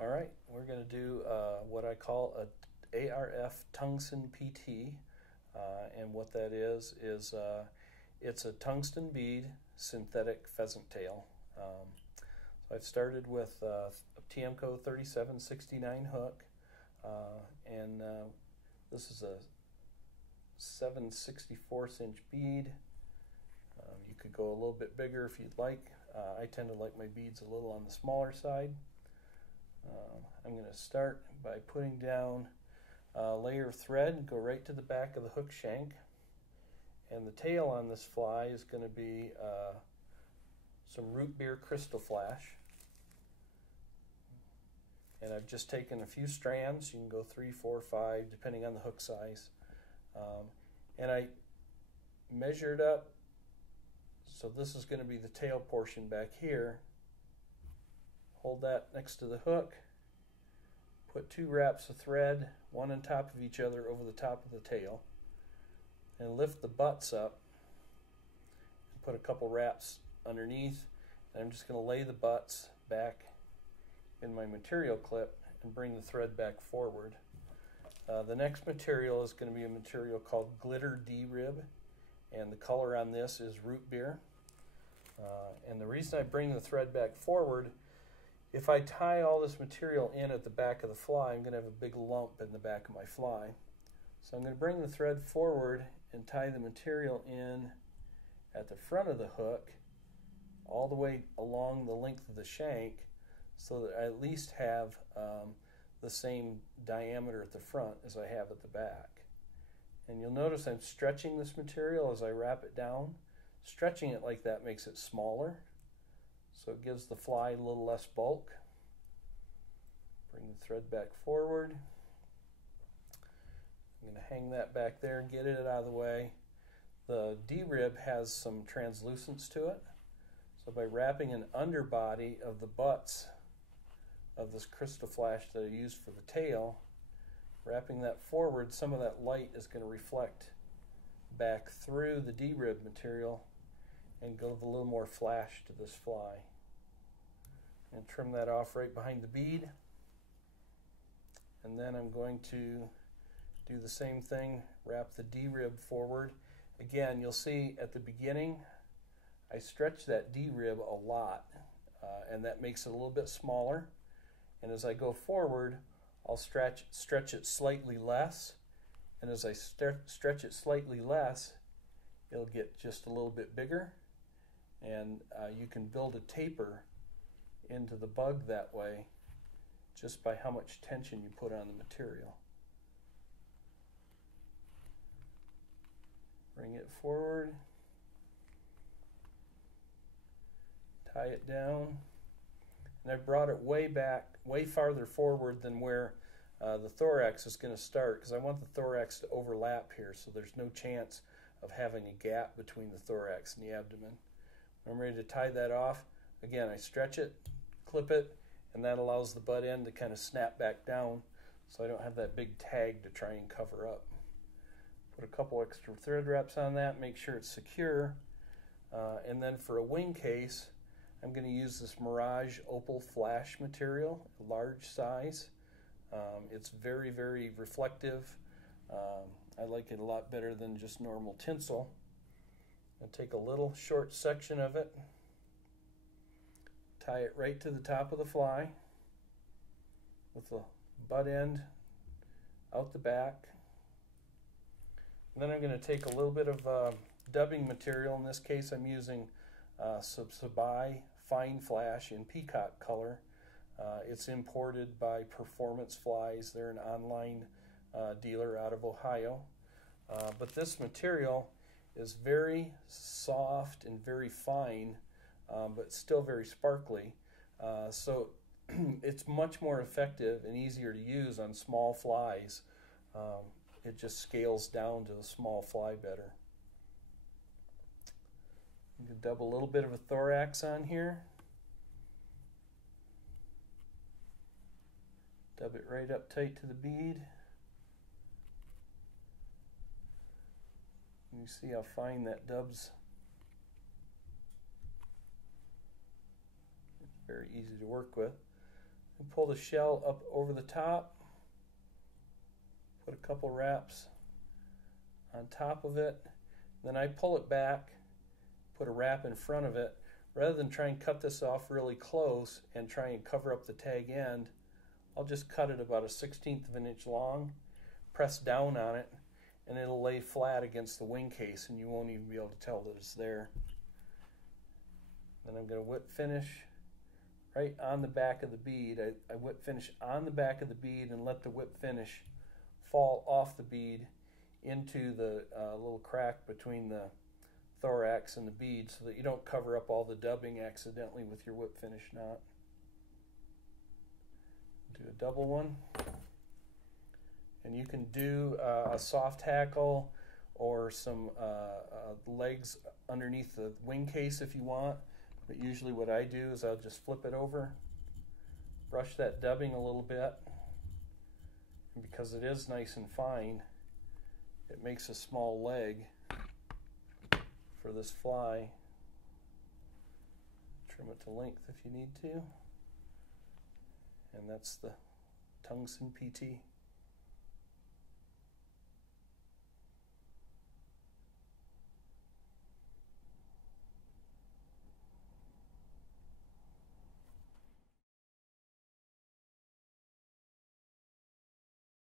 Alright, we're going to do what I call a ARF Tung-Syn PT, and what that is it's a tungsten bead synthetic pheasant tail. So I've started with a TMCO 3769 hook, and this is a 7/64 inch bead. You could go a little bit bigger if you'd like. I tend to like my beads a little on the smaller side. I'm going to start by putting down a layer of thread and go right to the back of the hook shank. And the tail on this fly is going to be some root beer crystal flash. And I've just taken a few strands. You can go 3, 4, 5, depending on the hook size. And I measured up, so this is going to be the tail portion back here. Hold that next to the hook, put 2 wraps of thread, one on top of each other over the top of the tail, and lift the butts up and put a couple wraps underneath. And I'm just going to lay the butts back in my material clip and bring the thread back forward. The next material is going to be a material called glitter D-rib, and the color on this is root beer. And the reason I bring the thread back forward, if I tie all this material in at the back of the fly, I'm going to have a big lump in the back of my fly. So I'm going to bring the thread forward and tie the material in at the front of the hook all the way along the length of the shank, so that I at least have the same diameter at the front as I have at the back. And you'll notice I'm stretching this material as I wrap it down. Stretching it like that makes it smaller, so it gives the fly a little less bulk. Bring the thread back forward. I'm going to hang that back there and get it out of the way. The D-rib has some translucence to it, so by wrapping an underbody of the butts of this crystal flash that I used for the tail, wrapping that forward, some of that light is going to reflect back through the D-rib material and give a little more flash to this fly. And trim that off right behind the bead. And then I'm going to do the same thing, wrap the D-rib forward. Again, you'll see at the beginning I stretch that D-rib a lot, and that makes it a little bit smaller. And as I go forward, I'll stretch it slightly less, and as I stretch it slightly less, it'll get just a little bit bigger, and you can build a taper into the bug that way just by how much tension you put on the material. Bring it forward, tie it down, and I brought it way back, way farther forward than where the thorax is going to start, because I want the thorax to overlap here so there's no chance of having a gap between the thorax and the abdomen. When I'm ready to tie that off, again I stretch it, clip it, and that allows the butt end to kind of snap back down so I don't have that big tag to try and cover up. Put a couple extra thread wraps on that, make sure it's secure, and then for a wing case I'm going to use this Mirage Opal Flash material, a large size. It's very, very reflective. I like it a lot better than just normal tinsel. I'll take a little short section of it, tie it right to the top of the fly with the butt end out the back. And then I'm going to take a little bit of dubbing material. In this case I'm using Sabai Fine Flash in peacock color. It's imported by Performance Flies. They're an online dealer out of Ohio. But this material is very soft and very fine, but still very sparkly. So it's much more effective and easier to use on small flies. It just scales down to a small fly better. You can double a little bit of a thorax on here. Dub it right up tight to the bead. You see how fine that dubs. It's very easy to work with. and pull the shell up over the top, put a couple wraps on top of it, then I pull it back, put a wrap in front of it. Rather than try and cut this off really close and try and cover up the tag end, I'll just cut it about a 1/16 of an inch long, press down on it, and it'll lay flat against the wing case and you won't even be able to tell that it's there. Then I'm going to whip finish right on the back of the bead. I whip finish on the back of the bead and let the whip finish fall off the bead into the little crack between the thorax and the bead so that you don't cover up all the dubbing accidentally with your whip finish knot. Do a double one. And you can do a soft hackle or some legs underneath the wing case if you want. But usually what I do is I'll just flip it over, brush that dubbing a little bit, and because it is nice and fine, it makes a small leg for this fly. Trim it to length if you need to. And that's the Tung-Syn PT.